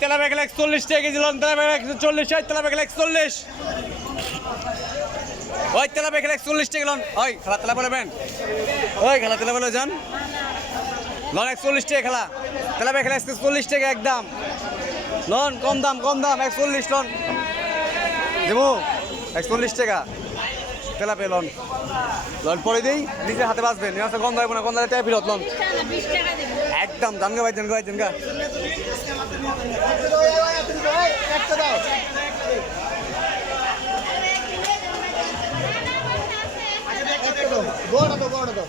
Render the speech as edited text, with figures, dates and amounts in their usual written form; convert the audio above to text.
tilapia খেলা 41 টাকা KG loan, tilapia 140, tilapia খেলা 41, ওই তেলাপিয়া খেলা 41 টাকা লন, ওই খেলা তেলাপিয়া নেবেন, ওই খেলা তেলাপিয়া যান লন 41 টাকা খেলা, তেলাপিয়া খেলা 40 টাকা একদম লন, কম দাম 41 লন দেবো 41 টাকা তেলাপিয়া লন, লন পরে দিই নিজের হাতে বাঁচবেন, গন্ধ হবে না, গন্ধ টাকা ফিরত লন একদম জানগা ভাই জানগা বড় তো